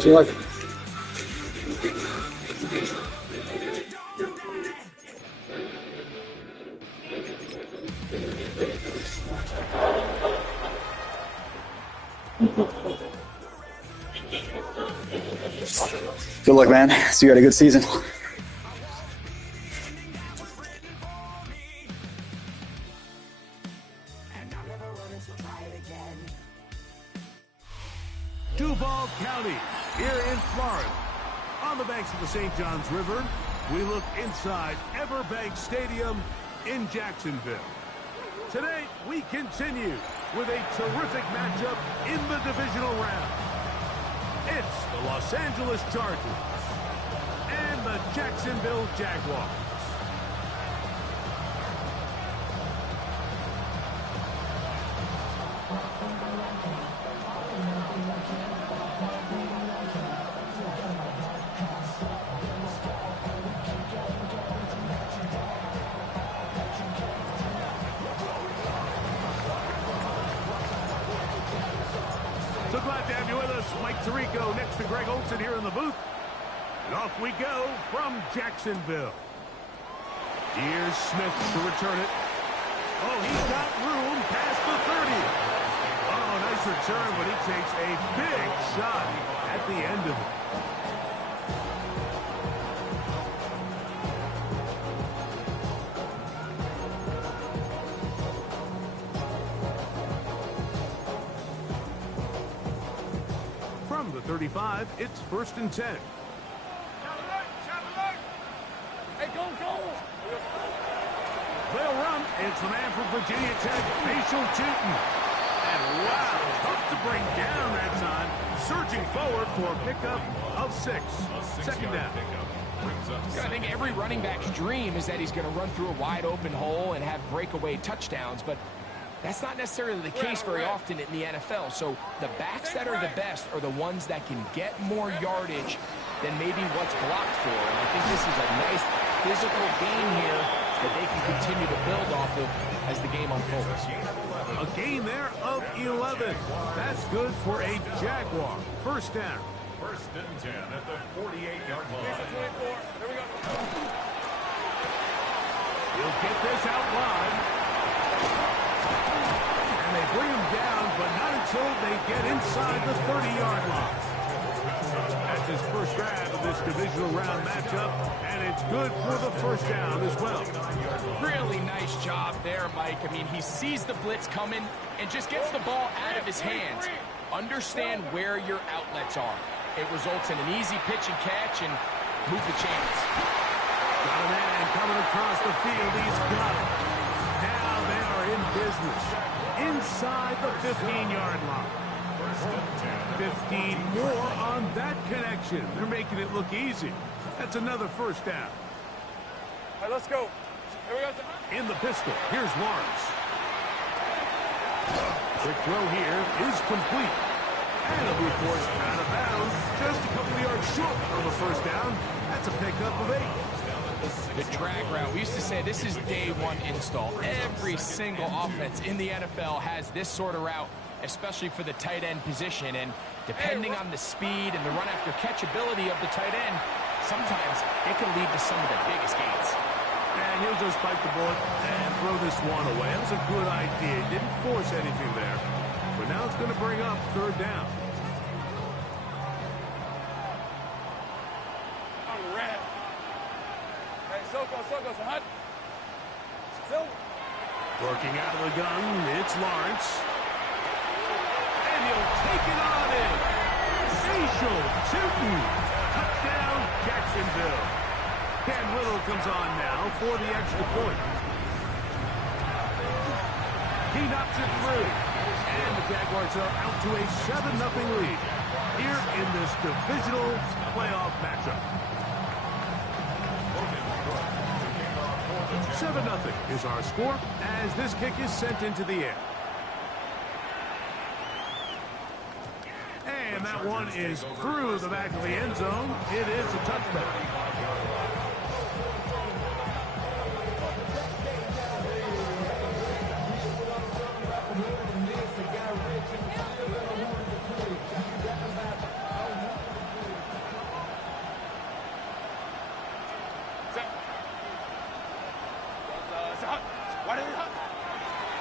Wish me luck. Good luck, man. So you had a good season. Duval County, here in Florida. On the banks of the St. Johns River, we look inside Everbank Stadium in Jacksonville. Today, we continue with a terrific matchup in the divisional round. It's the Los Angeles Chargers and the Jacksonville Jaguars. So glad to have you with us. Mike Tirico next to Greg Olson here in the booth. And off we go from Jacksonville. Here's Smith to return it. Oh, he's got room past the 30. Oh, nice return, but he takes a big shot at the end of it. From the 35, it's 1st and 10. Hey, go! They'll run. It's the man from Virginia Tech, Facial Tootin. And wow, tough to bring down that time. Surging forward for a pickup of 6. 2nd down. I think every running back's dream is that he's going to run through a wide open hole and have breakaway touchdowns, but that's not necessarily the case very often in the NFL. So the backs that are the best are the ones that can get more yardage than maybe what's blocked for. And I think this is a nice physical game here that they can continue to build off of as the game unfolds. A gain there of 11. That's good for a Jaguar. 1st down. 1st and 10 at the 48-yard line. He'll get this out wide. And they bring him down, but not until they get inside the 30-yard line. That's his first grab of this divisional round matchup, and it's good for the 1st down as well. Really nice job there, Mike. I mean, he sees the blitz coming and just gets the ball out of his hands. Understand where your outlets are. It results in an easy pitch and catch and move the chains. Got a man coming across the field. He's got it. Now they are in business inside the 15-yard line. 15 more on that connection. They're making it look easy. That's another 1st down. All right, let's go. Here we go. In the pistol, here's Lawrence. Quick throw here is complete. And it'll be forced out of bounds. Just a couple of yards short of a 1st down. That's a pickup of 8. The drag route. We used to say this is day one install. Every single offense in the NFL has this sort of route, especially for the tight end position. And depending on the speed and the run after catch ability of the tight end, sometimes it can lead to some of the biggest gains. And he'll just bite the bullet and throw this one away. That was a good idea. Didn't force anything there. But now it's going to bring up 3rd down. Soko, hot. Still. Working out of the gun, it's Lawrence. And he'll take it on in. Facial Tootin. Touchdown, Jacksonville. Cam Little comes on now for the extra point. He knocks it through. And the Jaguars are out to a 7-0 lead here in this divisional playoff matchup. 7-0 is our score as this kick is sent into the air. And that one is through the back of the end zone. It is a touchdown.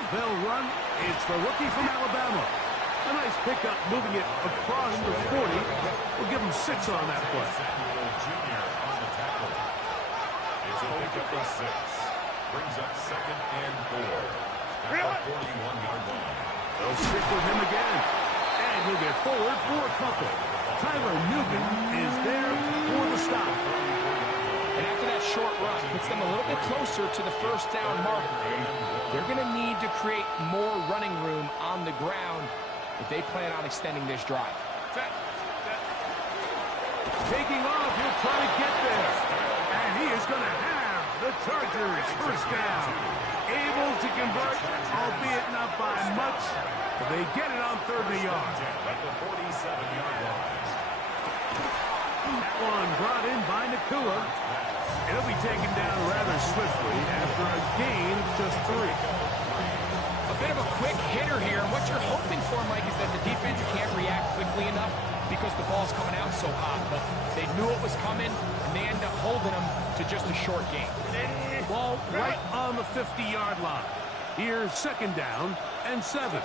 They'll run. It's the rookie from Alabama. A nice pickup moving it across the 40. We'll give him 6 on that play. Junior on the tackle. It's a pickup of 6. Brings up 2nd and 4. At the 41-yard line. They'll stick with him again. And he'll get forward for a couple. Tyler Nugent is there for the stop. And after that short run, puts them a little bit closer to the first down marker. They're going to need to create more running room on the ground if they plan on extending this drive. Taking off, he'll try to get there. And he is going to have the Chargers first down. Able to convert, albeit not by much. But they get it on 3rd and a yard. At the 47-yard line. That one brought in by Nakua. It'll be taken down rather swiftly after a gain of just 3. A bit of a quick hitter here. What you're hoping for, Mike, is that the defense can't react quickly enough because the ball's coming out so hot. But they knew it was coming, and they end up holding them to just a short gain. Ball right on the 50-yard line. Here's 2nd down and 7.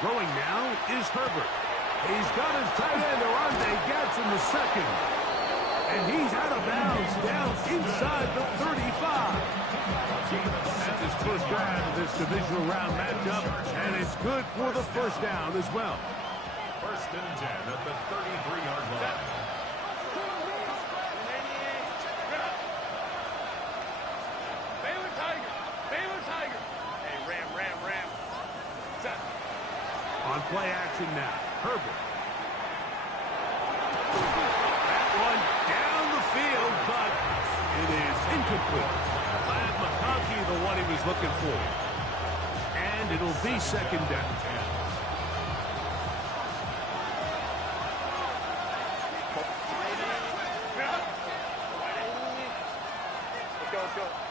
Throwing now is Herbert. He's got his tight end, Orlando Gadsden the second. And he's out of bounds down inside the 35. That's his first drive of this divisional round matchup, and it's good for the first down as well. 1st and 10 at the 33-yard line. On play action now, Herbert. That one down the field, but it is incomplete. Glad McConkey the one he was looking for. And it'll be 2nd down.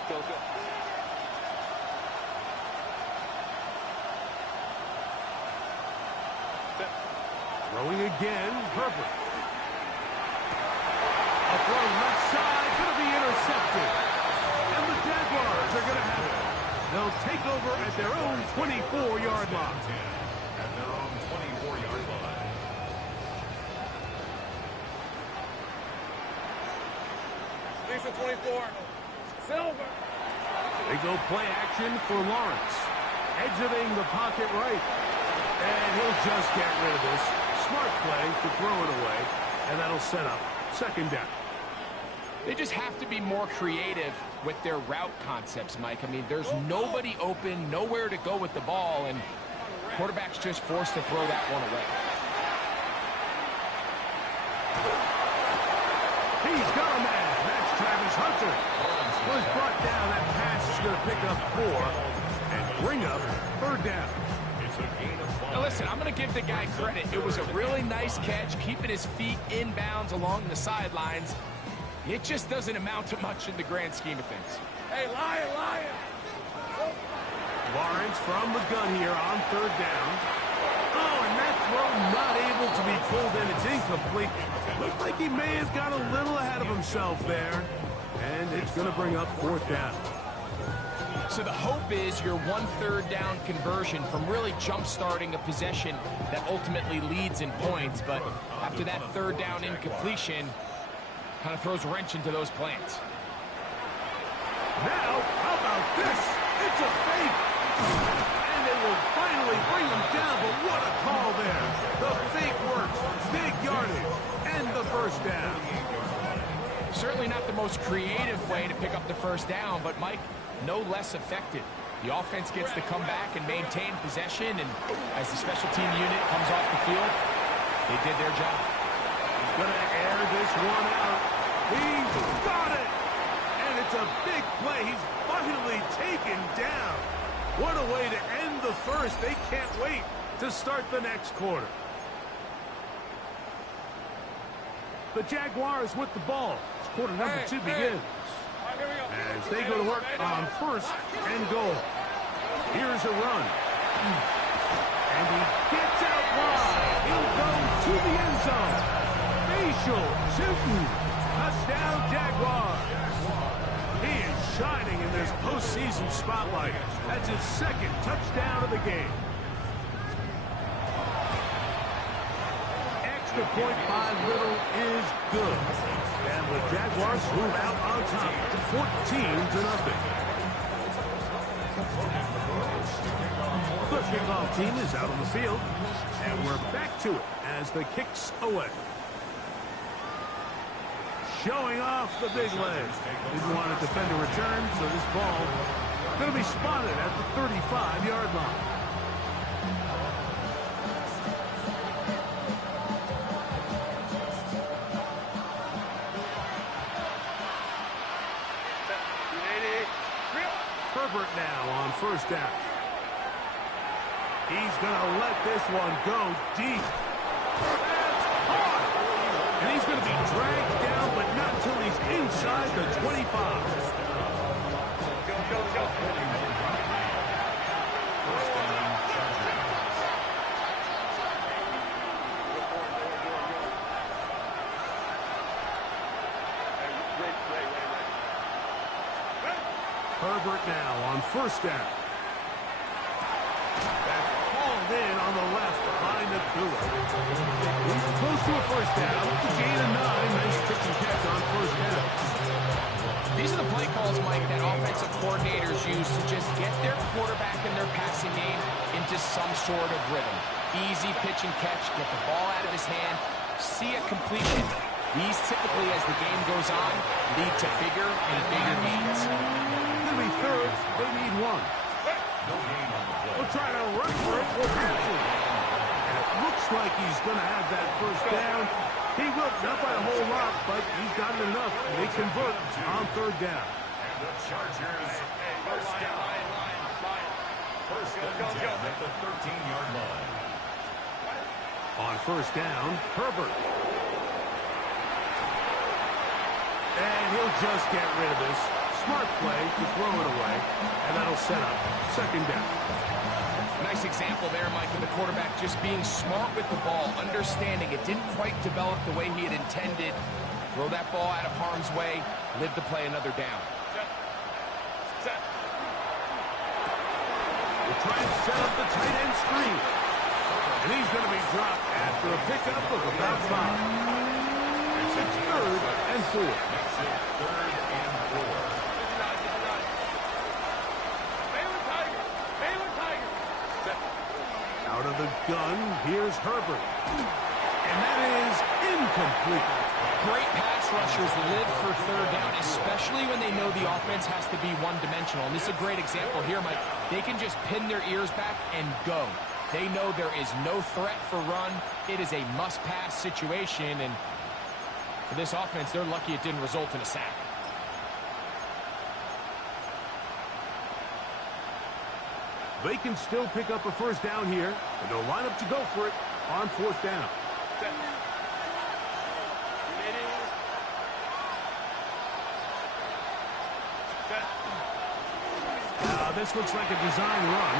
Go. Throwing again, Herbert. A throw left side, going to be intercepted. And the Jaguars are going to have it. They'll take over at their own 24-yard line. At their own 24-yard line. Lisa 24. Silver. They go play action for Lawrence. Exiting the pocket right. And he'll just get rid of this. Smart play to throw it away. And that'll set up 2nd down. They just have to be more creative with their route concepts, Mike. I mean, there's nobody open, nowhere to go with the ball, and quarterback's just forced to throw that one away. He's got a man. That's Travis Hunter. Was brought down. That pass is going to pick up 4 and bring up 3rd down. It's a gain of 5. Now listen, I'm going to give the guy credit. It was a really nice catch, keeping his feet in bounds along the sidelines. It just doesn't amount to much in the grand scheme of things. Hey, Lion. Lawrence from the gun here on 3rd down. Oh, and that throw not able to be pulled in. It's incomplete. Looked like he may have got a little ahead of himself there. And it's going to bring up 4th down. So the hope is your 1/3 down conversion from really jump-starting a possession that ultimately leads in points. But after that 3rd down incompletion, kind of throws a wrench into those plans. Now, how about this? It's a fake. And they will finally bring him down, but what a call there. The fake works, big yardage, and the first down. Certainly not the most creative way to pick up the first down, but Mike, no less effective. The offense gets to come back and maintain possession, and as the special team unit comes off the field, they did their job. He's going to air this one out. He's got it! And it's a big play. He's finally taken down. What a way to end the first. They can't wait to start the next quarter. The Jaguars with the ball. As quarter number 2 begins. As they go to work on 1st and goal. Here's a run. And he gets out wide. He'll go to the end zone. Facial shooting. Touchdown, Jaguars. He is shining in this postseason spotlight. That's his second touchdown of the game. Extra point by Little is good. And the Jaguars move out on top, 14-0. The kickoff team is out on the field, and we're back to it as the kick's away. Showing off the big leg. Didn't want to defend a return, so this ball going to be spotted at the 35-yard line. Herbert now on first down. He's going to let this one go deep. That's hard. And he's going to be dragged down, but not until he's inside the 25. Go. Herbert now on first down. That's hauled in on the left behind the Tua. He's close to a first down. The gain of 9. Nice pitch and catch on first down. These are the play calls, Mike, that offensive coordinators use to just get their quarterback and their passing game into some sort of rhythm. Easy pitch and catch, get the ball out of his hand, see a completion. These typically, as the game goes on, lead to bigger and bigger gains. Be third, they need 1. We'll try to run for it. And it looks like he's going to have that first down. He will, not by a whole lot, but he's got it enough. They convert on third down. And the Chargers first down. First and 10 at the 13-yard line. On first down, Herbert. And he'll just get rid of this. Smart play to throw it away, and that'll set up second down. Nice example there, Mike, of the quarterback just being smart with the ball, understanding it didn't quite develop the way he had intended. Throw that ball out of harm's way, live to play another down. Set. We'll try and set up the tight end screen. And he's going to be dropped after a pickup of about 5. It's third and 4. Third and 4. Out of the gun, here's Herbert. And that is incomplete. Great pass rushers live for third down, especially when they know the offense has to be one-dimensional. And this is a great example here, Mike. They can just pin their ears back and go. They know there is no threat for run. It is a must-pass situation, and for this offense, they're lucky it didn't result in a sack. They can still pick up a first down here, and they'll line up to go for it on fourth down. This looks like a design run,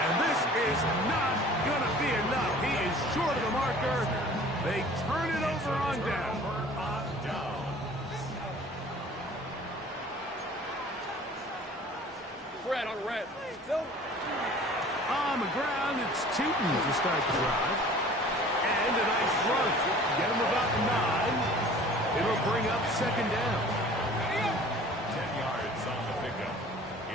and this is not going to be enough. He is short of the marker. They turn it over on down. Red on red. On the ground, it's Tootin to start the drive. And a nice run. Get him about 9. It'll bring up second down. 10 yards on the pickup.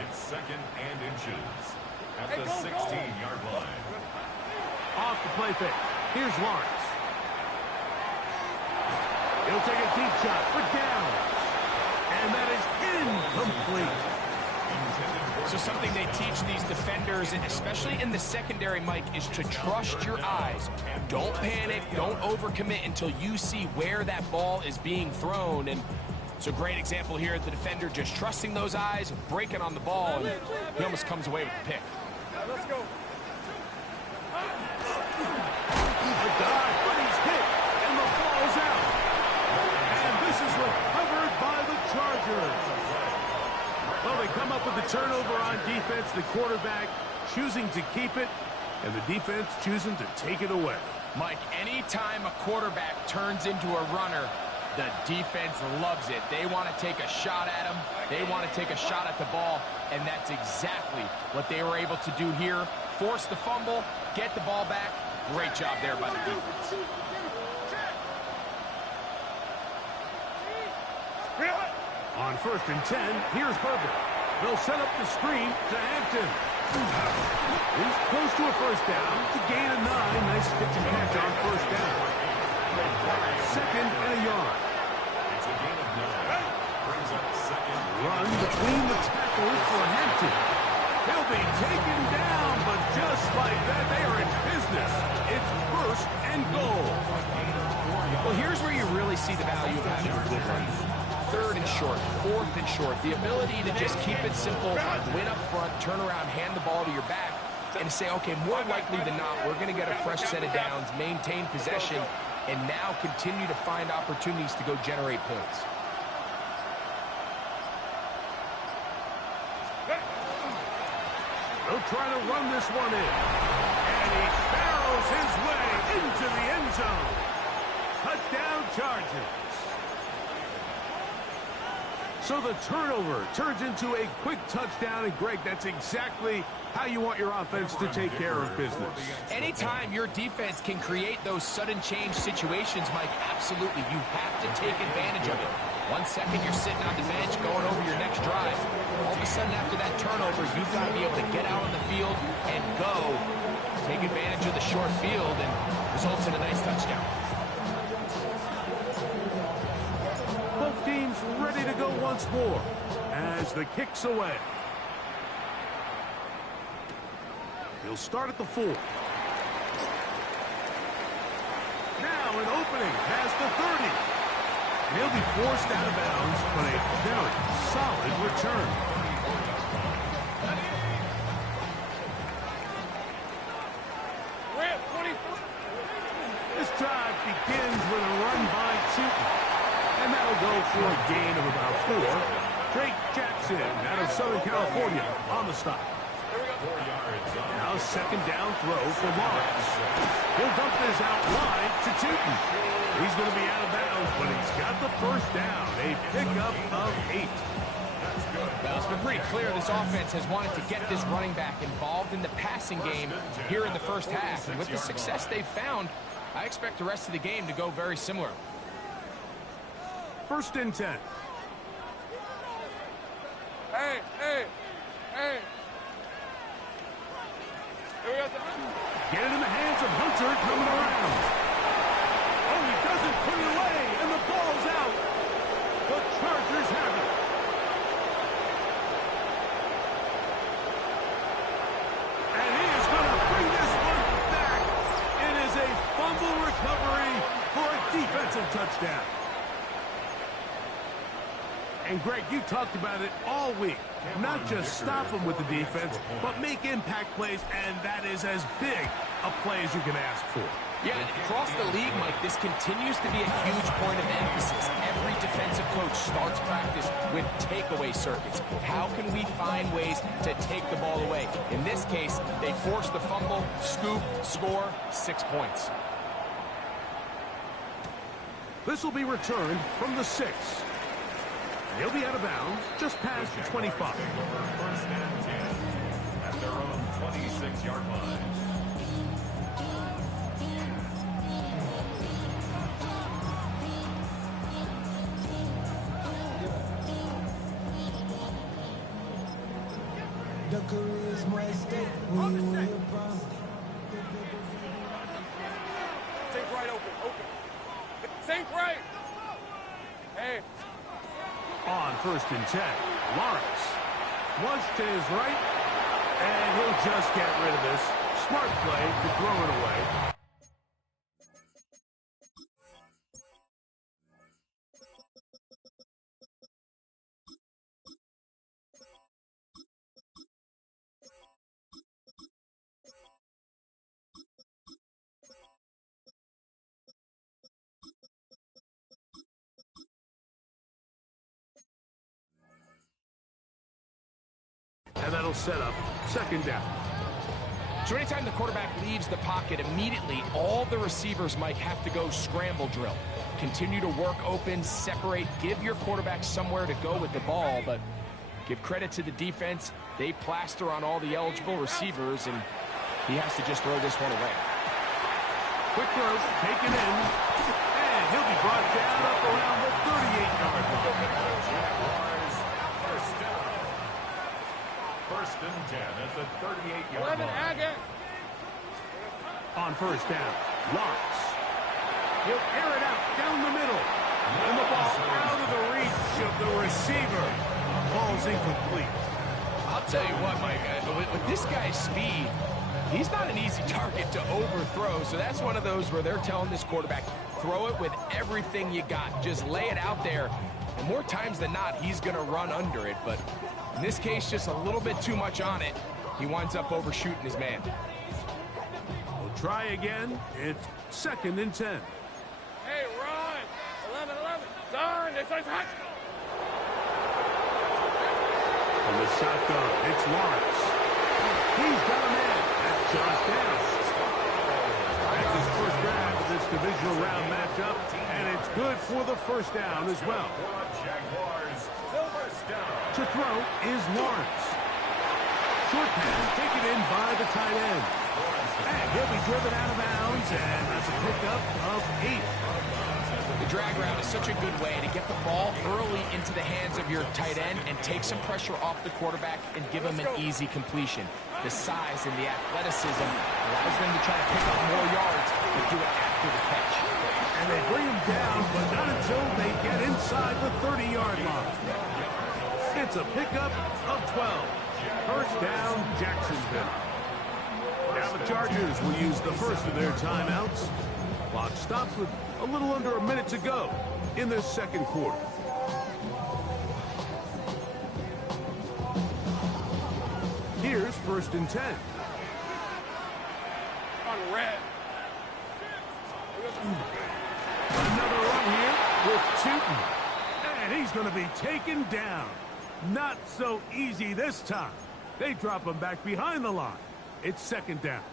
It's second and inches at the 16-yard line. Off the play fake. Here's Lawrence. He'll take a deep shot for down. And that is incomplete. So something they teach these defenders, especially in the secondary, Mike, is to trust your eyes. Don't panic. Don't overcommit until you see where that ball is being thrown. And it's a great example here. The defender just trusting those eyes, breaking on the ball, and he almost comes away with the pick. Let's go. A dive, but he's hit, and the ball's out. And this is recovered by the Chargers. Well, they come up with the turnover on defense. The quarterback choosing to keep it, and the defense choosing to take it away. Mike, anytime a quarterback turns into a runner, The defense loves it. They want to take a shot at him. They want to take a shot at the ball, and that's exactly what they were able to do here. Force the fumble, get the ball back. Great job there by the defense. On 1st and 10, here's Herbert. They'll set up the screen to Hampton. He's close to a first down. To gain a 9. Nice pitch and catch on 1st down. 2nd and a yard. It's a gain of 9. Brings up 2nd. Run between the tackles for Hampton. He'll be taken down, but just like that, they are in business. It's 1st and goal. Well, here's where you really see the value of having a good run. 3rd and short, 4th and short. The ability to just keep it simple, win up front, turn around, hand the ball to your back, and say, okay, more likely than not, we're going to get a fresh set of downs, maintain possession, and now continue to find opportunities to go generate points. They'll try to run this one in. And he barrels his way into the end zone. Touchdown Chargers. So the turnover turns into a quick touchdown. And, Greg, that's exactly how you want your offense to take care of business. Anytime your defense can create those sudden change situations, Mike, absolutely, you have to take advantage of it. 1 second you're sitting on the bench going over your next drive. All of a sudden after that turnover, you've got to be able to get out on the field and go. Take advantage of the short field and results in a nice touchdown. Both teams ready to go once more as the kick's away. He'll start at the 4. Now an opening past the 30. He'll be forced out of bounds, but a very solid return. This drive begins with a run by Chutin. And that'll go for a gain of about 4. Drake Jackson out of Southern California on the stop. 4 yards. Now 2nd down throw for Lawrence. He'll dump this out wide to Chutin. He's going to be out of bounds, but he's got the 1st down. A pickup of 8. Well, it's been pretty clear this offense has wanted to get this running back involved in the passing game here in the 1st half. And with the success they've found, I expect the rest of the game to go very similar. 1st and 10. Hey, hey, hey. Get it in the hands of Hunter coming around. Oh, he doesn't put it away, and the ball's out. The Chargers have it. And he is going to bring this one back. It is a fumble recovery for a defensive touchdown. And, Greg, you talked about it all week. Not just stop them with the defense, but make impact plays, and that is as big a play as you can ask for. Yeah, and across the league, Mike, this continues to be a huge point of emphasis. Every defensive coach starts practice with takeaway circuits. How can we find ways to take the ball away? In this case, they force the fumble, scoop, score, 6 points. This will be returned from the 6. He'll be out of bounds just past the 25. 1st and 10 at their own 26-yard line. The career is my stake when you win your prime. Think right, open. Think right. Hey. On 1st and 10, Lawrence flush to his right, and he'll just get rid of this. Smart play to throw it away. And that'll set up 2nd down. So anytime the quarterback leaves the pocket, immediately all the receivers might have to go scramble drill. Continue to work open, separate, give your quarterback somewhere to go with the ball, but give credit to the defense. They plaster on all the eligible receivers, and he has to just throw this one away. Quick throw, taken in, and he'll be brought down up around the 38-yard line. Jaguars, first down. First and 10 at the 38-yard line. On first down, Lawrence. He'll air it out down the middle. And the ball out of the reach of the receiver. Ball's incomplete. I'll tell you what, Mike, with this guy's speed, he's not an easy target to overthrow. So that's one of those where they're telling this quarterback, throw it with everything you got. Just lay it out there. And more times than not, he's going to run under it. But in this case, just a little bit too much on it. He winds up overshooting his man. We'll try again. It's second and 10. Hey, run! 11-11. Darn, it's hot. From the shotgun, it's Lawrence. He's got a man. That's Josh down. That's his first grab of this divisional round matchup, and it's good for the first down as well. Jaguars, first down. To throw is Lawrence. Short pass taken in by the tight end. And he'll be driven out of bounds, and that's a pickup of 8. The drag route is such a good way to get the ball early into the hands of your tight end and take some pressure off the quarterback and give him an easy completion. The size and the athleticism allows them to try to pick up more yards, but do it after the catch. And they bring him down, but not until they get inside the 30-yard line. It's a pickup of 12. First down, Jacksonville. Now the Chargers will use the first of their timeouts. Clock stops with a little under a minute to go in this second quarter. Here's first and 10. On red. Another run here with Tootin. And he's going to be taken down. Not so easy this time. They drop him back behind the line. It's second down.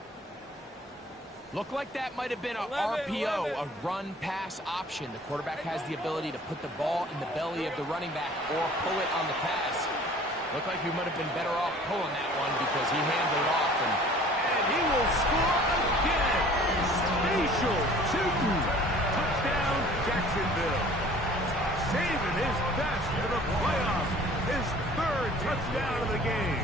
Looked like that might have been a RPO, a run-pass option. The quarterback has the ability to put the ball in the belly of the running back or pull it on the pass. Looked like he might have been better off pulling that one because he handled it off. And he will score again. Spatial Tootin. Touchdown, Jacksonville. Saving his best for the playoffs. His third touchdown of the game.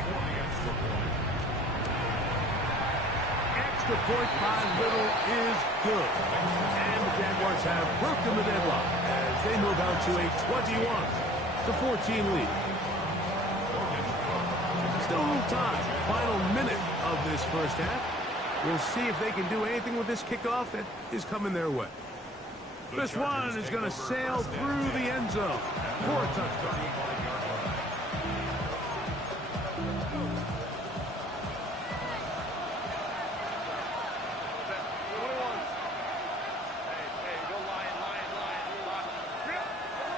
Extra point by Little is good. And the Jaguars have broken the deadlock as they move out to a 21-14 lead. Still a little time. Final minute of this first half. We'll see if they can do anything with this kickoff that is coming their way. This one is going to sail through the end zone for a touchdown.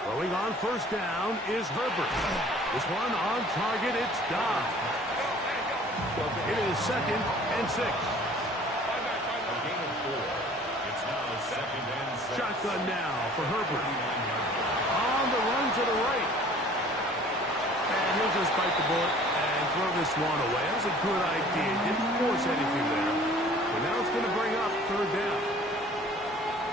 Throwing on first down is Herbert. This one on target, it's Dodd. It is second and 6. It's now second and 6. Shotgun now for Herbert. On the run to the right. And he'll just bite the bullet and throw this one away. That was a good idea. Didn't force anything there. But now it's going to bring up third down.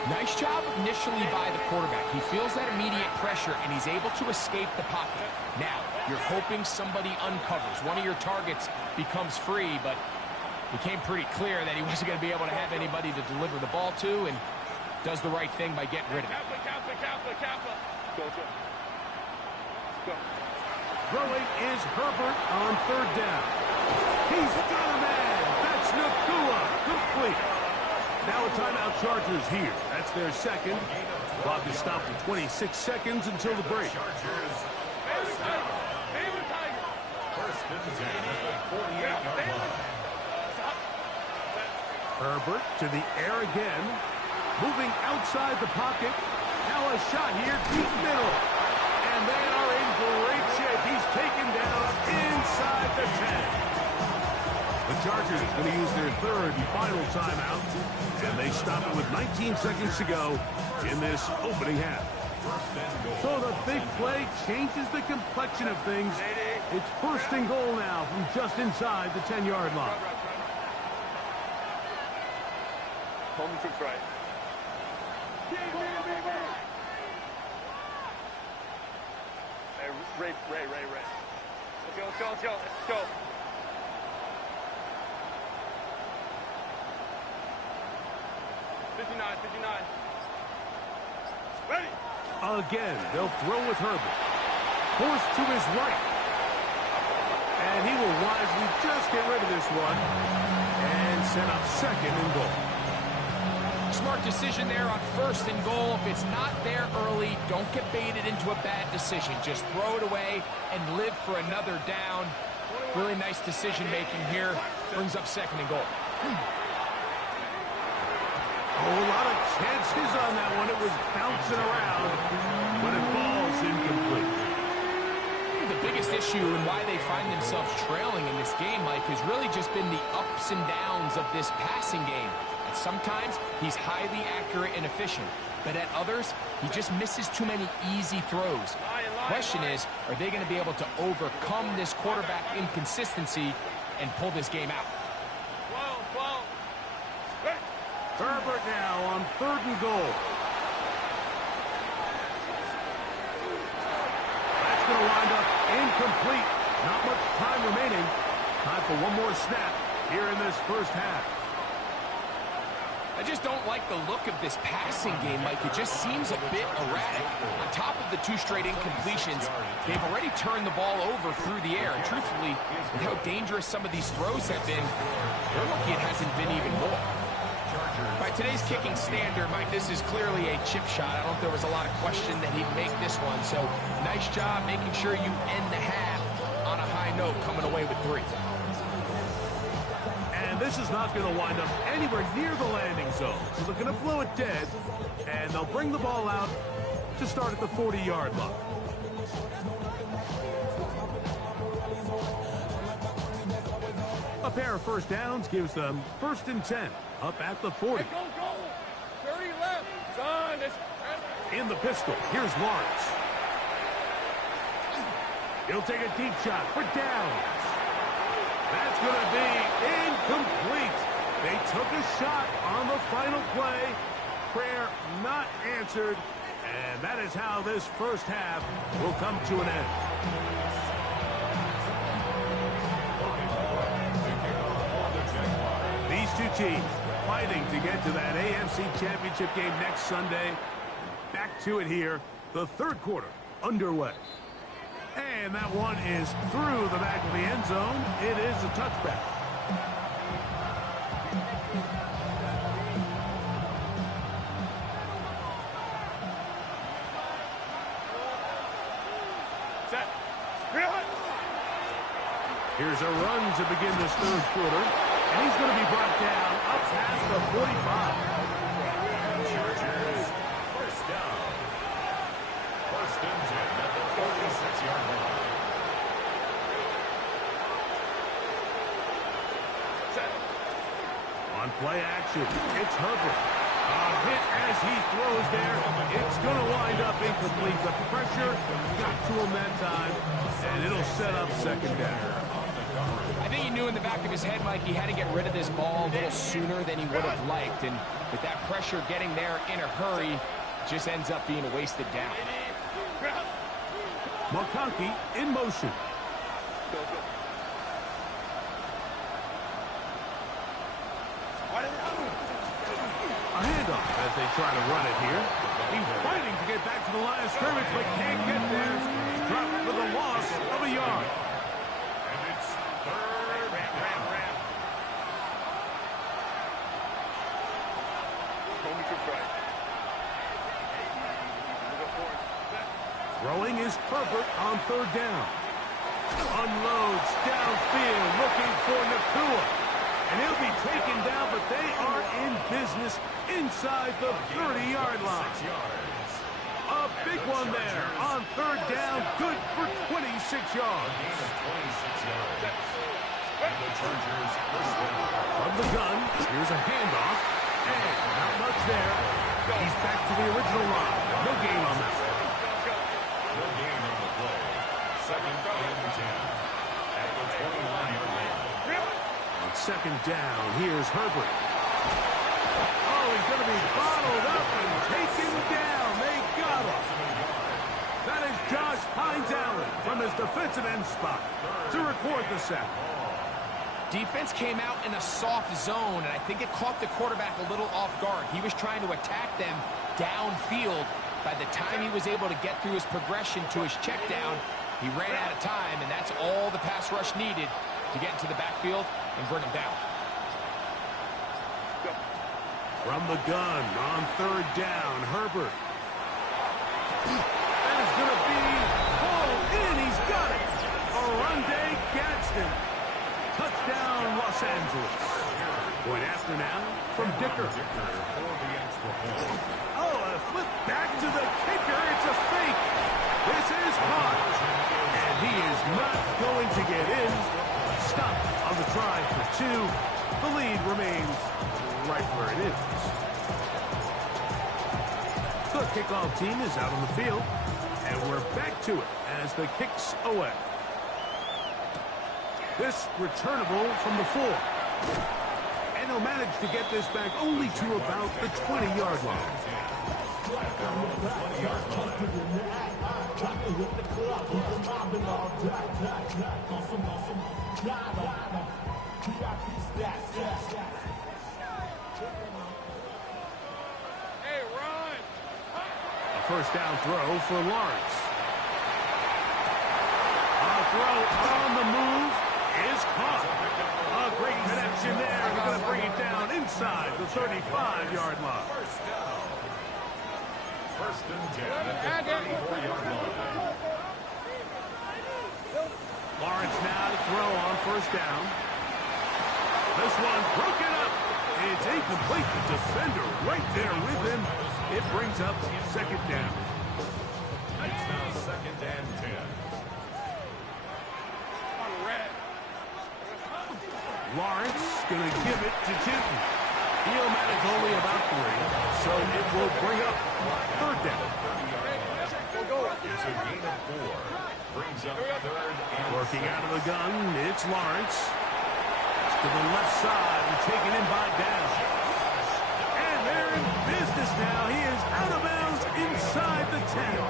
Nice job initially by the quarterback. He feels that immediate pressure, and he's able to escape the pocket. Now, you're hoping somebody uncovers. One of your targets becomes free, but it became pretty clear that he wasn't going to be able to have anybody to deliver the ball to, and does the right thing by getting rid of it. Throwing is Herbert on third down. He's got a man. That's Nakua. Complete. Now a timeout Chargers here. That's their second. Clock is stopped at 26 seconds until the break. Chargers, first down. First and 10 at the 48-yard line. Herbert to the air again. Moving outside the pocket. Now a shot here, deep middle. And they are in great shape. He's taken down inside the 10. The Chargers going to use their third and final timeout, and they stop it with 19 seconds to go in this opening half. So the big play changes the complexion of things. It's first and goal now from just inside the 10-yard line. Home troops right. Hey, Ray. Let's go. Ready. Again, they'll throw with Herbert. Forced to his right. And he will wisely just get rid of this one and set up second and goal. Smart decision there on first and goal. If it's not there early, don't get baited into a bad decision. Just throw it away and live for another down. Really nice decision making here. Brings up second and goal. A lot of chances on that one. It was bouncing around, but it falls incomplete. The biggest issue and why they find themselves trailing in this game, Mike, has really just been the ups and downs of this passing game. And sometimes he's highly accurate and efficient, but at others, he just misses too many easy throws. The question is, are they going to be able to overcome this quarterback inconsistency and pull this game out? Herbert now on third and goal. That's going to wind up incomplete. Not much time remaining. Time for one more snap here in this first half. I just don't like the look of this passing game, Mike. It just seems a bit erratic. On top of the two straight incompletions, they've already turned the ball over through the air. And truthfully, with how dangerous some of these throws have been, they're lucky it hasn't been even more. By today's kicking standard, Mike, this is clearly a chip shot. I don't think there was a lot of question that he'd make this one. So, nice job making sure you end the half on a high note, coming away with 3. And this is not going to wind up anywhere near the landing zone. So they're going to blow it dead, and they'll bring the ball out to start at the 40-yard line. A pair of first downs gives them 1st and 10 up at the 40. Hey, go. 30 left. Son, In the pistol, here's Lawrence. He'll take a deep shot for downs. That's going to be incomplete. They took a shot on the final play. Prayer not answered. And that is how this first half will come to an end. These two teams fighting to get to that AFC Championship game next Sunday. Back to it here. The third quarter underway. And that one is through the back of the end zone. It is a touchback. Set. Here's a run to begin this third quarter. And he's going to be brought down up past the 45. Chargers, first down. 1st and 10 at the 46-yard line. Set. On play action, it's Herbert. A hit as he throws there. It's going to wind up incomplete. The pressure got to him that time, and it'll set up second down. I think he knew in the back of his head, Mike, he had to get rid of this ball a little sooner than he would have liked. And with that pressure getting there in a hurry, it just ends up being a wasted down. McConkey in motion. Go. A handoff as they try to run it here. He's fighting to get back to the line of scrimmage, but can't get there. Dropped for the loss of a yard. And it's 3rd Ram. Home troops right. Throwing is Herbert on third down. Unloads downfield looking for Nakua. And he'll be taken down, but they are in business inside the 30-yard line. A big one there on third down. Good for 26 yards. And the Chargers first down. From the gun, here's a handoff. And not much there. He's back to the original line. No gain on that. No gain on the play. Second and 10. At the 29-yard line. On second down, here's Herbert. Oh, he's going to be bottled up and taken down. They got him. That is Josh Hines Allen from his defensive end spot to record the sack. Defense came out in a soft zone, and I think it caught the quarterback a little off guard. He was trying to attack them downfield. By the time he was able to get through his progression to his check down, he ran out of time, and that's all the pass rush needed to get into the backfield and bring him down. From the gun on third down, Herbert. That is going to be pulled in. He's got it. Oronde Gadsden. Touchdown, Los Angeles. Point after now from Dicker. Oh, a flip back to the kicker. It's a fake. This is caught. And he is not going to get in. Stop on the try for two. The lead remains right where it is. The kickoff team is out on the field. And we're back to it as the kicks away. This returnable from the 4. And he'll manage to get this back only to about the 20-yard line. Hey, run! A first down throw for Lawrence. A throw on the move is caught. A great connection there. They're going to bring it down inside the 35-yard line. First and 10 at the 34-yard line. Lawrence now to throw on first down. This one broken up. It's incomplete. The defender right there with him. It brings up second down. It's now second and 10. Lawrence going to give it to Tinton. He'll manage only about 3, so it will bring up third down. It's a gain of 4. Brings up third and Working out of the gun, it's Lawrence. To the left side and taken in by Down. And they're in business now. He is out of bounds inside the 10.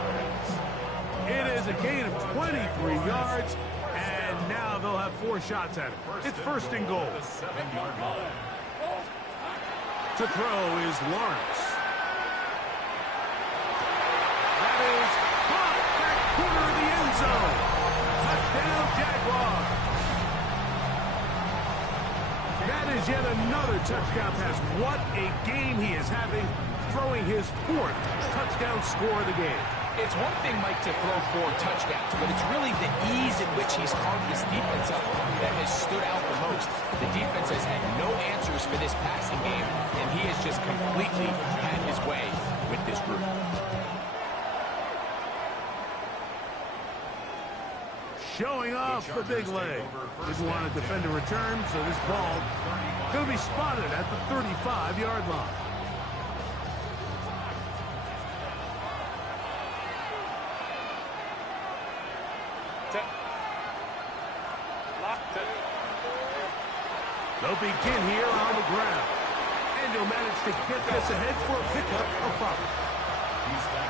It is a gain of 23 yards. And now they'll have 4 shots at it. It's first and goal. the 7-yard line. To throw is Lawrence. That is caught back corner of the end zone. Touchdown, Jaguars. That is yet another touchdown pass. What a game he is having, throwing his 4th touchdown score of the game. It's one thing, Mike, to throw 4 touchdowns, but it's really the ease in which he's carved this defense up that has stood out the most. The defense has had no answers for this passing game, and he has just completely had his way with this group. Showing off the big leg. Didn't want to defend a return, so this ball going to be spotted at the 35-yard line. They'll begin here on the ground. And he'll manage to get this ahead for a pickup of 5.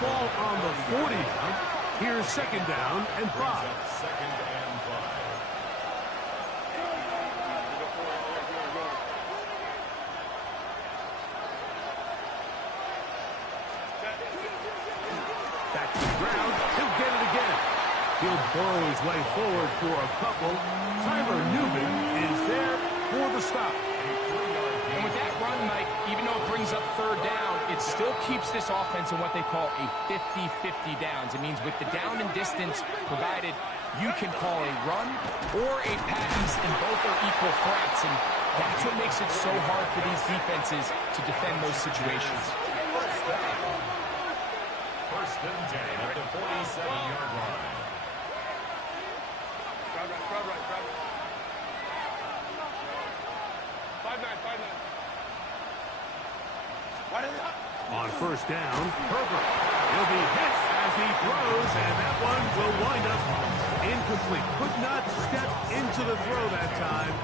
Ball on the 40 now. Here's second down and 5. Second and 5. Back to the ground. He'll get it again. He'll burrow his way forward for a couple. Tyler Newman is there for the stop. And with that run, Mike, even though it brings up third down, it still keeps this offense in what they call a 50-50 downs. It means with the down and distance provided, you can call a run or a pass, and both are equal threats. And that's what makes it so hard for these defenses to defend those situations. First and 10 at the 47-yard line. On first down, Herbert. He'll be hit as he throws, and that one will wind up incomplete. Could not step into the throw that time.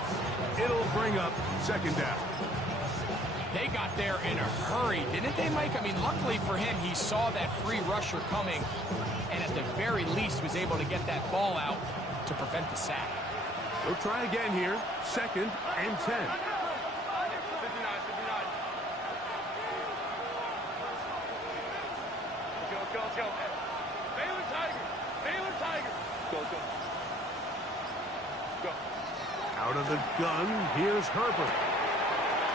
It'll bring up second down. They got there in a hurry, didn't they, Mike? I mean, luckily for him, he saw that free rusher coming, and at the very least was able to get that ball out to prevent the sack. We'll try again here. Second and 10. Let's go. Baylor Tiger. Baylor Tiger. Go. Out of the gun, here's Herbert.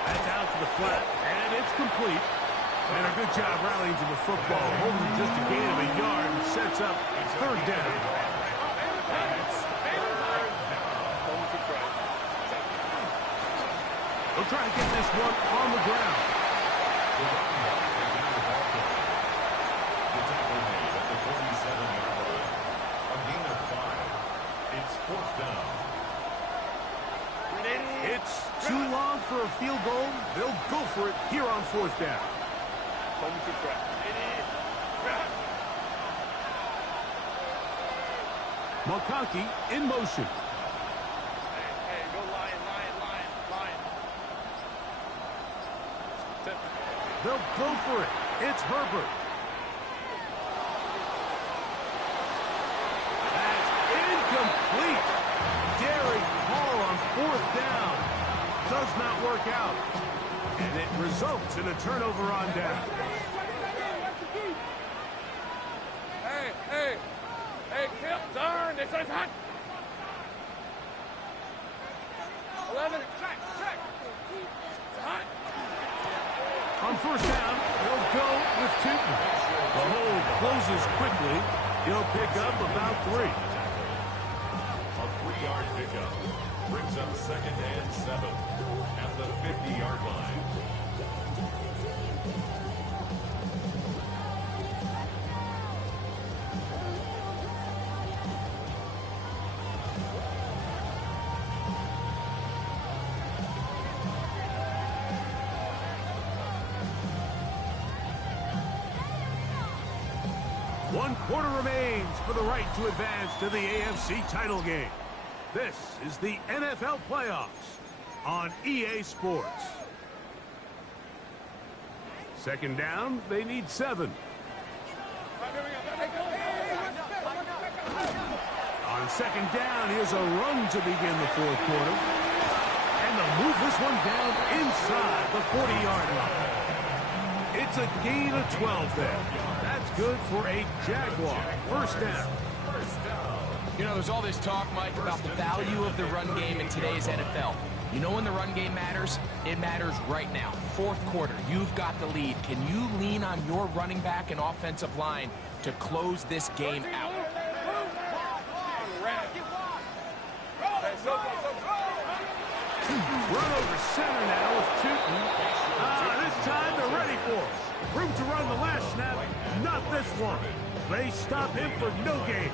That's out to the flat, and it's complete. And a good job rallying to the football. Holds it just a gain of a yard and sets up third down. We'll try to get this one on the ground. The tackle made at the 47-yard line. A gain of 5. It's fourth down. It's too long for a field goal. They'll go for it here on fourth down. McConkey in motion. Hey, go Lion. They'll go for it. It's Herbert. That's incomplete. Daring call on fourth down. Does not work out. And it results in a turnover on down. Hey, Kip, darn, this is hot. 11, check. Hot. On first down, they'll go with Tootin. The hole closes quickly. He'll pick up about 3. A 3-yard pickup brings up second and 7 at the 50-yard line. One quarter remains for the right to advance to the AFC title game. This is the NFL playoffs on EA Sports. Second down, they need 7. On second down, here's a run to begin the fourth quarter. And they'll move this one down inside the 40-yard line. It's a gain of 12 there. That's good for a Jaguar first down. You know, there's all this talk, Mike, about the value of the run game in today's NFL. You know when the run game matters? It matters right now. Fourth quarter, you've got the lead. Can you lean on your running back and offensive line to close this game out? Run over center now with Tootin. This time they're ready for him. Room to run the last snap, not this one. They stop him for no gain.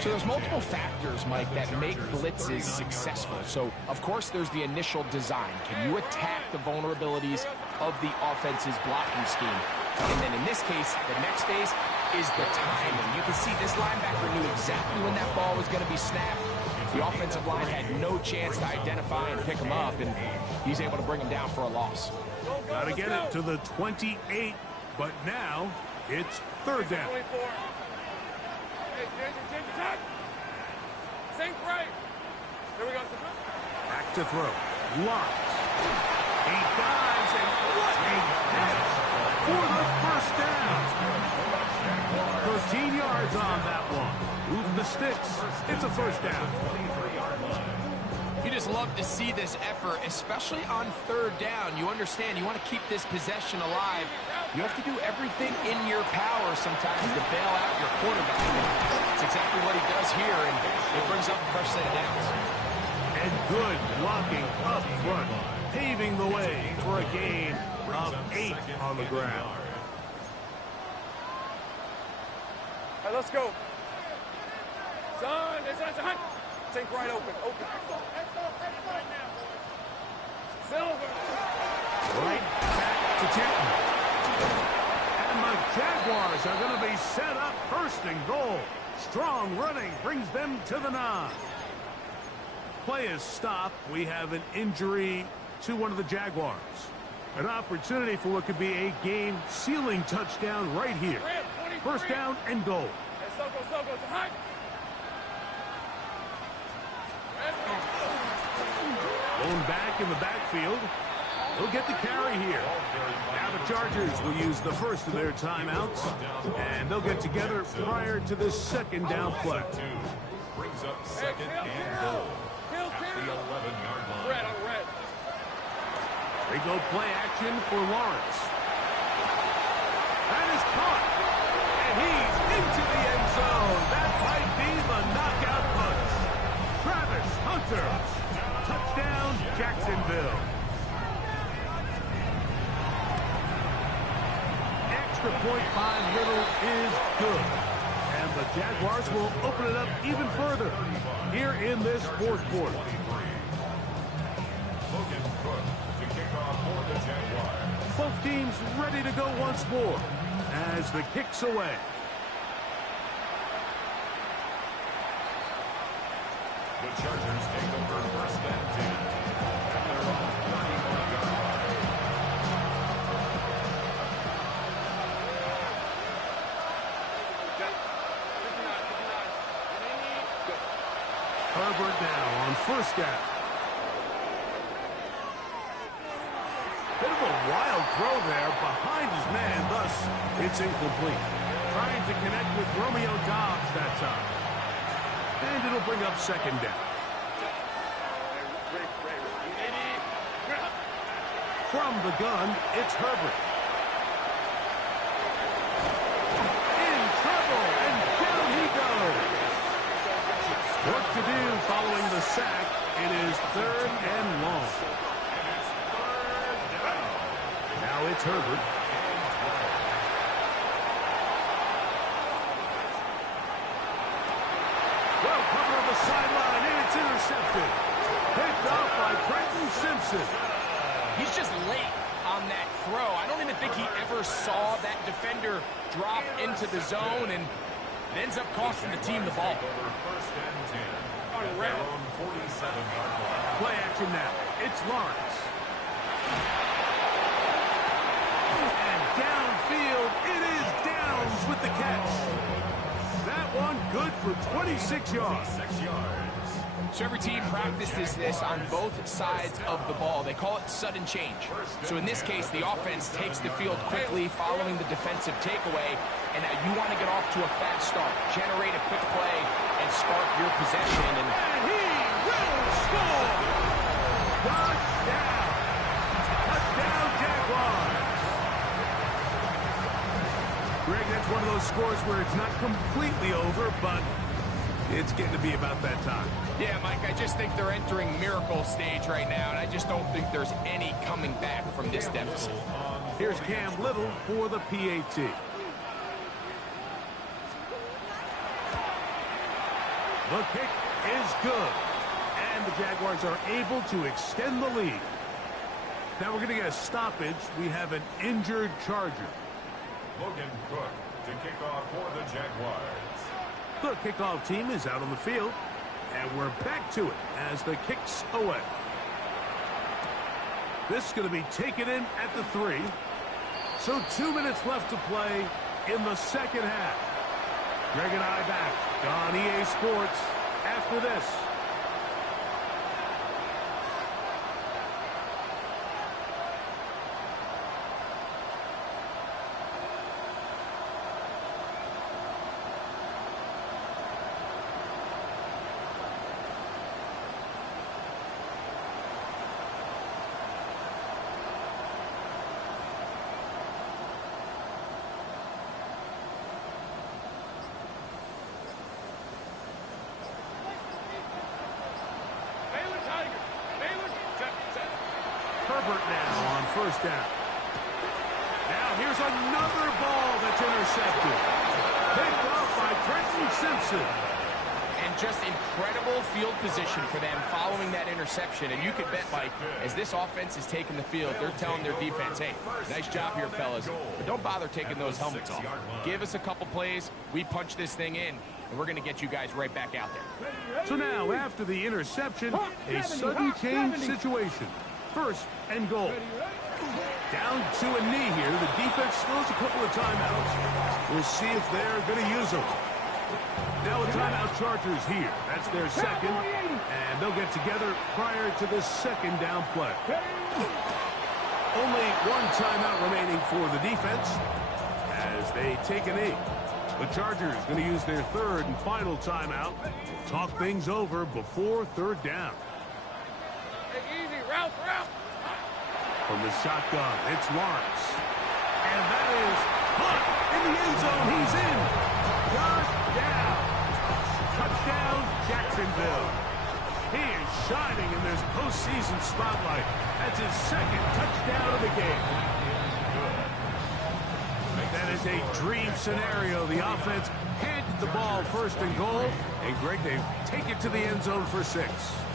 So there's multiple factors, Mike, that make blitzes successful. So, of course, there's the initial design. Can you attack the vulnerabilities of the offense's blocking scheme? And then in this case, the next phase is the timing. You can see this linebacker knew exactly when that ball was going to be snapped. The offensive line had no chance to identify and pick him up, and he's able to bring him down for a loss. Got to get it to the 28, but now it's third down. Sink right. Here we go. Back to throw. Locks. He dives, and what a catch for the first down. 13 yards on that one. Move the sticks. It's a first down. You just love to see this effort, especially on third down. You understand, you want to keep this possession alive. You have to do everything in your power sometimes to bail out your quarterback. That's exactly what he does here, and it brings up a fresh set of downs. And good blocking up front, paving the way for a gain of 8 on the ground. All right, let's go. Son, it's a hunt. Sink right open. Right back to Canton. And the Jaguars are going to be set up first and goal. Strong running brings them to the 9. Play is stopped. We have an injury to one of the Jaguars. An opportunity for what could be a game-sealing touchdown right here. First down and goal. Going back in the backfield. He'll get the carry here. Now the Chargers will use the first of their timeouts, and they'll get together prior to the second down play. Brings up second and goal at the 11-yard line. They go play action for Lawrence. That is caught. And he's into the end zone. That might be the knockout punch. Travis Hunter. Touchdown, Jacksonville. Extra point by Little is good. And the Jaguars will open it up even further here in this fourth quarter. Both teams ready to go once more as the kick's away. The Chargers take over first and 10 at their own 31-yard line. Herbert now on first down. Bit of a wild throw there behind his man, thus it's incomplete. Trying to connect with Romeo Doubs that time. And it'll bring up second down. From the gun, it's Herbert. In trouble, and down he goes. Work to do following the sack. It is third and long. Now it's Herbert. Well covered on the sideline, and it's intercepted. Picked off by Trenton Simpson. He's just late on that throw. I don't even think he ever saw that defender drop into the zone, and it ends up costing the team the ball. First and 10 at their own 47-yard line. Play action now. It's Lawrence. And downfield, it is Downs with the catch. That one good for 26 yards. 6 yards. So every team practices this on both sides of the ball. They call it sudden change. So in this case, the offense takes the field quickly following the defensive takeaway. And now you want to get off to a fast start, generate a quick play, and spark your possession. And he will score! Touchdown! Touchdown, Jaguars! Greg, that's one of those scores where it's not completely over, but it's getting to be about that time. Yeah, Mike, I just think they're entering miracle stage right now, and I just don't think there's any coming back from this deficit. Here's Cam Little for the PAT. The kick is good, and the Jaguars are able to extend the lead. Now we're going to get a stoppage. We have an injured Charger. Logan Cook to kick off for the Jaguars. The kickoff team is out on the field, and we're back to it as the kick's away. This is going to be taken in at the 3. So 2 minutes left to play in the second half. Greg and I back on EA Sports after this. Herbert now on first down. Now here's another ball that's intercepted. Picked off by Trenton Simpson. And just incredible field position for them following that interception. And you could bet, Mike, as this offense is taking the field, they're telling their defense, hey, nice job here, fellas, but don't bother taking those helmets off. Give us a couple plays, we punch this thing in, and we're going to get you guys right back out there. So now, after the interception, a sudden change situation. First and goal. Down to a knee here. The defense still has a couple of timeouts. We'll see if they're going to use them. Now a timeout Chargers here. That's their second. And they'll get together prior to the second down play. Only one timeout remaining for the defense as they take a knee. The Chargers going to use their third and final timeout. Talk things over before third down. Hey, easy, route. From the shotgun, it's Lawrence. And that is caught in the end zone. He's in. Touchdown. Touchdown, Jacksonville. He is shining in this postseason spotlight. That's his second touchdown of the game. That is a dream scenario. The offense handed the ball first and goal. And, Greg, they take it to the end zone for 6.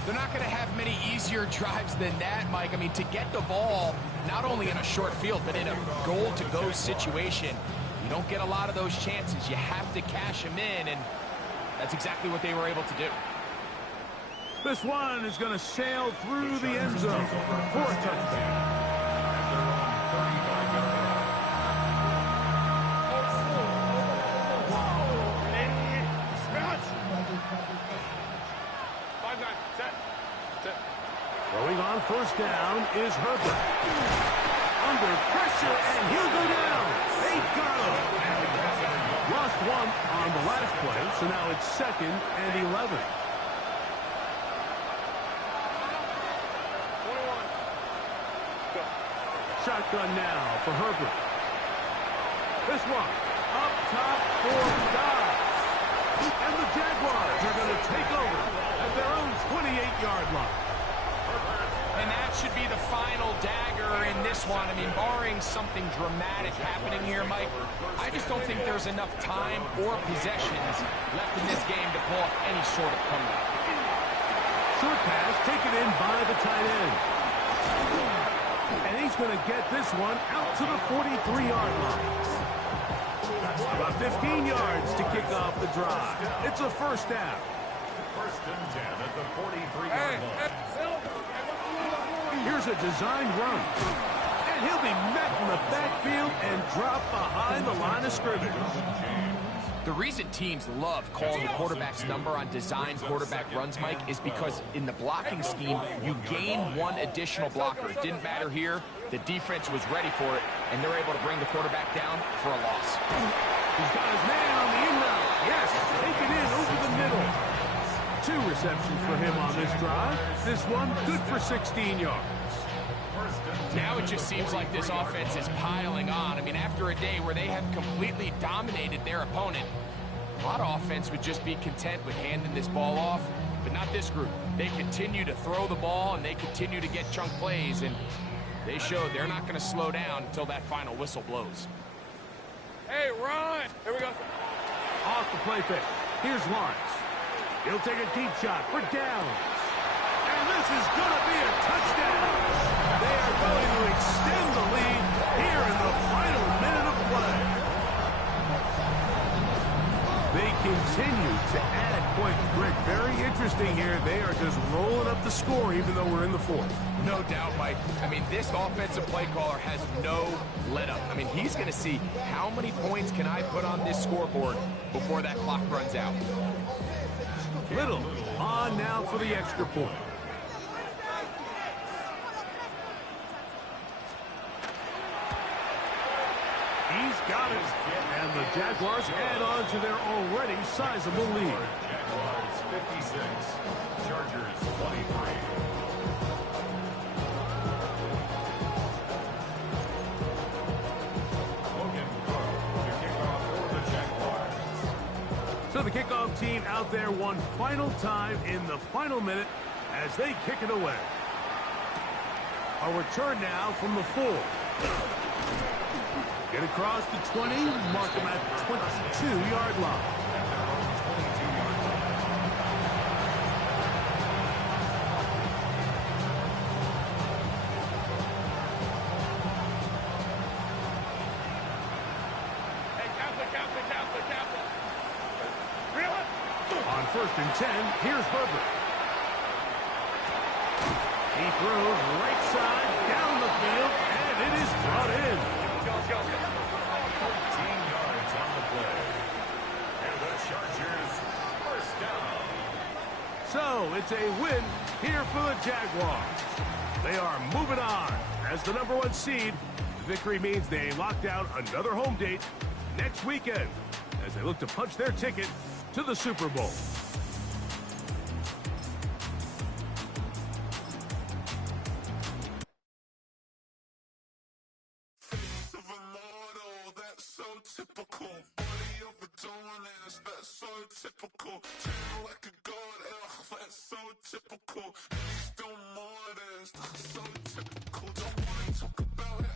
They're not going to have many easier drives than that, Mike. I mean, to get the ball, not only in a short field, but in a goal-to-go situation, you don't get a lot of those chances. You have to cash them in, and that's exactly what they were able to do. This one is going to sail through the end zone for a touchdown. Throwing on first down is Herbert. Under pressure, and he'll go down. They got him. Lost one on the last play, so now it's second and 11. 21. Shotgun now for Herbert. This one up top for Dobbs. And the Jaguars are going to take over at their own 28-yard line. And that should be the final dagger in this one. I mean, barring something dramatic happening here, Mike, I just don't think there's enough time or possessions left in this game to pull off any sort of comeback. Short pass taken in by the tight end. And he's going to get this one out to the 43-yard line. About 15 yards to kick off the drive. It's a first down. First and 10 at the 43-yard line. Here's a designed run. And he'll be met in the backfield and dropped behind the line of scrimmage. The reason teams love calling the quarterback's number on designed quarterback runs, Mike, is because in the blocking scheme, you gain one additional blocker. It didn't matter here. The defense was ready for it, and they're able to bring the quarterback down for a loss. He's got his man on the in route. Yes, taken in over the middle. 2 receptions for him on this drive. This one good for 16 yards. Now it just seems like this offense is piling on. I mean, after a day where they have completely dominated their opponent, a lot of offense would just be content with handing this ball off, but not this group. They continue to throw the ball, and they continue to get chunk plays, and they showed they're not going to slow down until that final whistle blows. Hey, run! Here we go. Off the play fake. Here's Lawrence. He'll take a deep shot for downs. And this is going to be a touchdown. They are going to extend the lead here in the final minute of play. They continue to add points. Greg, very interesting here. They are just rolling up the score even though we're in the 4th. No doubt, Mike. I mean, this offensive play caller has no let up. I mean, he's going to see how many points can I put on this scoreboard before that clock runs out. Little on now for the extra point. He's got it. And the Jaguars add on to their already sizable lead. Jaguars 56, Chargers 23. So the kickoff team out there one final time in the final minute as they kick it away. A return now from the 4. Get across the 20, mark them at the 22-yard line. first and 10, here's Herbert. He throws right side, down the field, and it is brought in. 14 yards on the play. And the Chargers first down. So it's a win here for the Jaguars. They are moving on as the #1 seed. The victory means they lock down another home date next weekend as they look to punch their ticket to the Super Bowl. Typical, body overdoing it, that's so typical. Turn like a god, that's so typical. Still more, that's so typical. Don't wanna talk about it.